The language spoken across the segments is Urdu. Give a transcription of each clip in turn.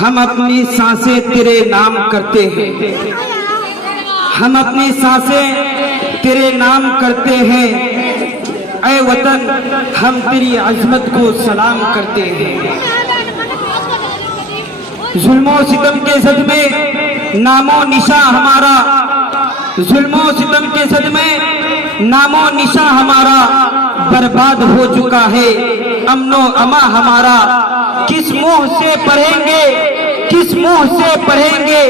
ہم اپنی سانسیں تیرے نام کرتے ہیں، ہم اپنی سانسیں تیرے نام کرتے ہیں، اے وطن ہم تیری عظمت کو سلام کرتے ہیں۔ ظلم و ستم کے صدمے نام و نشاں ہمارا، ظلم و ستم کے صدمے نام و نشاں ہمارا برباد ہو چکا ہے، امن و اما ہمارا کس منہ سے پڑھیں گے، کس منہ سے پڑھیں گے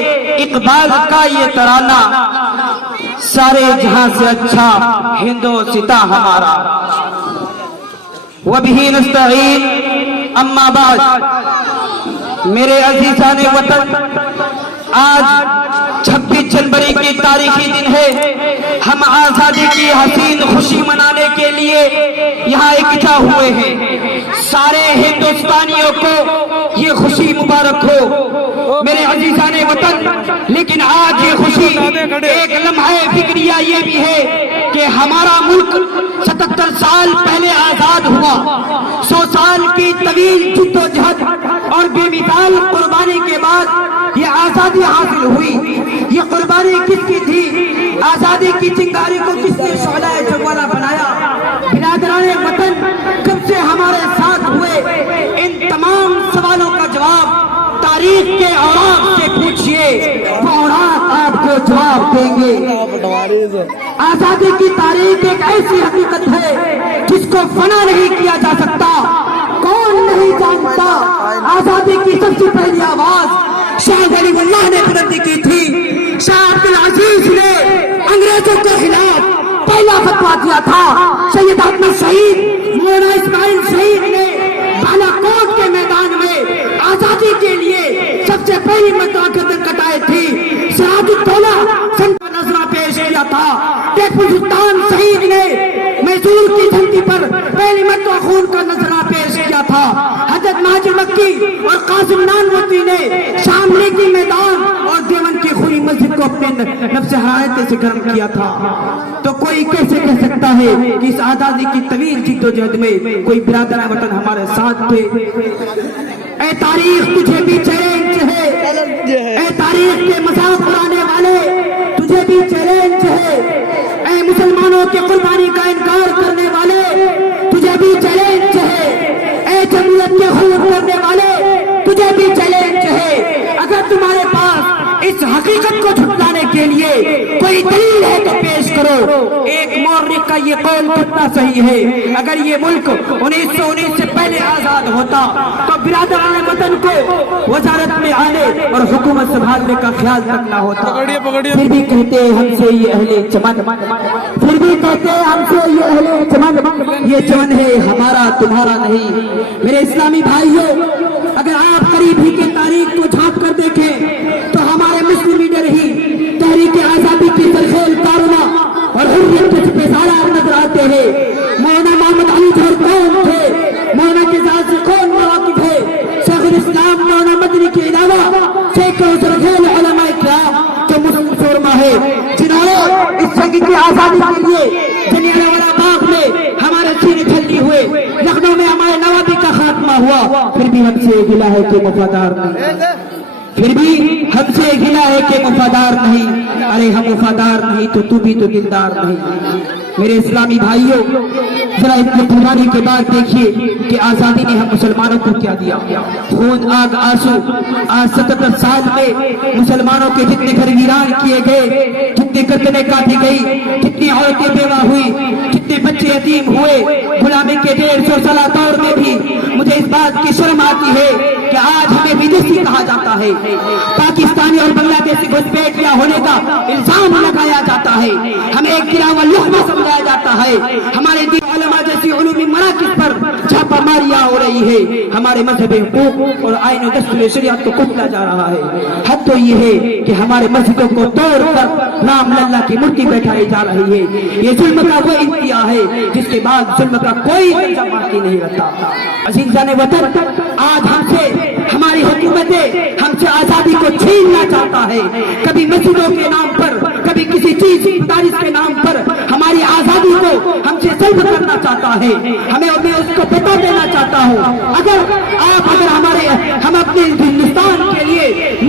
اقبال کا یہ ترانہ، سارے جہاں سے اچھا ہندوستاں ہمارا۔ وبہ نستعین، اما بعد، میرے عزیزان وطن، آج 26 جنوری کی تاریخی دن ہے۔ ہم آزادی کی حسین خوشی منانے کے لیے یہاں اکٹھا ہوئے ہیں۔ سارے ہندوستانیوں کو یہ خوشی مبارک ہو میرے عزیزان وطن، لیکن آج یہ خوشی ایک لمحہ فکریہ یہ بھی ہے کہ ہمارا ملک 77 سال پہلے آزاد ہوا، 100 سال کی طویل جد و جہد اور بے مثال قربانی کے بعد یہ آزادی حاصل ہوئی۔ یہ قربانی کس کی تھی؟ آزادی کی چنگاری کو کس نے شعلہ جوالا بنایا؟ برادران وطن کب سے ہمارے ساتھ ہوئے؟ ان تمام سوالوں کا جواب تاریخ کے اوراق سے پوچھئے، وہ اوراق آپ کو جواب دیں گے۔ آزادی کی تاریخ ایک ایسی حقیقت ہے جس کو فنا نہیں کیا جا سکتا۔ کون نہیں جانتا آزادی کی سب سے پہلی آواز شاہ ولی اللہ نے بلند کی تھی۔ شاہ عبدالعزیز نے انگریزوں کے خلاف پہلا فتویٰ دیا تھا۔ سید احمد شہید، مولانا اسماعیل شہید نے بالا کوٹ کے میدان میں آزادی کے لیے سب سے پہلی مرتبہ گردن کٹائی تھی۔ سراج الدولہ سن پر نظرہ پیش کیا تھا۔ ٹیپو سلطان شہید نے میسور کی دھرتی پر پہلی مرتبہ خون کا نظرہ پیش کیا تھا۔ حضرت مہاجر مکی اور قاسم نانوتوی نے شاملی کی میدان اور دیوبند کی خونی مسجد کو اپنے نفس حرارت سے گرم کیا تھا۔ تو کوئی کیسے کہہ سکتا ہے کہ اس آزادی کی طویل جد و جہد میں کوئی برادران وطن ہمارے ساتھ تھے؟ اے تاریخ تجھے بھی چیلنج ہے، اے تاریخ کے مذاق اڑانے والے تجھے بھی چیلنج ہے، اے مسلمانوں کی قربانی کا انکار کرنے والے تجھے بھی چیلنج ہے، اے جمہوریت کے خون کرنے والے تجھے بھی چیلنج ہے۔ اگر تمہارے پاس اس حقیقت کو جھٹلانے کے لیے کوئی دلیل ہے تو پیش کرو۔ ایک مورخ کا یہ قول کتنا صحیح ہے، اگر یہ ملک 1919 سے پہلے آزاد ہوتا تو برادران وطن کو وزارت میں آنے اور حکومت سنبھالنے کا خیال تک نہ ہوتا۔ پھر بھی کہتے ہم سے یہ اہل چمن، پھر بھی کہتے ہم سے یہ اہل چمن، یہ چمن ہے ہمارا تمہارا نہیں۔ میرے اسلامی بھائیوں، اگر آپ قریب ہی کی تاریخ کو جھانک کر دیکھیں تو ہمارے مسلم لیڈر ہی تحریک آزادی کی سرخیل کارواں اور حریت کے سپہ سالار نظر آتے ہیں۔ مولانا محمد علی جوہر کون تھے؟ مولانا کے ذات سے کون مواقف ہے؟ شیخ الاسلام مولانا مدنی کے علاوہ سینکڑوں سرخیل علماء کرام جو مسلم سورما ہے، جنہوں نے اس جنگ کی آزادی کے لیے جلیانوالہ والا باغ میں ہمارے سینے چھلنی ہوئے، لکھنؤ میں ہمارے نوابی کا خاتمہ ہوا، پھر بھی ہم سے گلہ ہے کہ وفادار نہیں، پھر بھی ہم سے گلہ ہے کہ وفادار نہیں۔ ارے ہم وفادار نہیں تو بھی تو دلدار نہیں۔ میرے اسلامی بھائیوں، ذرا اتنی قربانی کے بعد دیکھیے کہ آزادی نے ہم مسلمانوں کو کیا دیا۔ خون آگ آنسو، آج 77 سال میں مسلمانوں کے جتنے گھر ویران کیے گئے، جتنے گردنیں کاٹی گئی، جتنی عورتیں بیوہ ہوئی، جتنے بچے یتیم ہوئے، غلامی کے 150 سالہ دور میں بھی مجھے اس بات کی شرم آتی ہے کہ آج ہمیں ودیسی کہا جاتا ہے، پاکستانی اور بنگلہ دیشی گھسپیٹیاں ہونے کا الزام لگایا جاتا ہے، ہمیں ایک گراوا لقمہ سمجھایا جاتا ہے، ہمارے دین علماء جیسی علومی مراکز پر چھاپا ماریاں ہو رہی ہے، ہمارے مذہب حقوق اور آئین و دستور شریعت کو کچلا جا رہا ہے۔ حد تو یہ ہے کہ ہمارے مسجدوں کو توڑ کر رام للہ کی مورتی بیٹھائی جا رہی ہے۔ یہ ظلم کا وہ انتہا ہے جس کے بعد ظلم کا کوئی درجہ باقی نہیں رہتا۔ عزیزان وطن، آج ہم سے ہماری حکومتیں ہم سے آزادی کو چھیننا چاہتا ہے، کبھی مسجدوں کے نام پر، کبھی کسی چیز مدارس کے نام پر ہماری آزادی کو ہم سے سلب کرنا چاہتا ہے۔ میں اس کو بتا دینا چاہتا ہوں، اگر ہم اپنے ہندوستان کے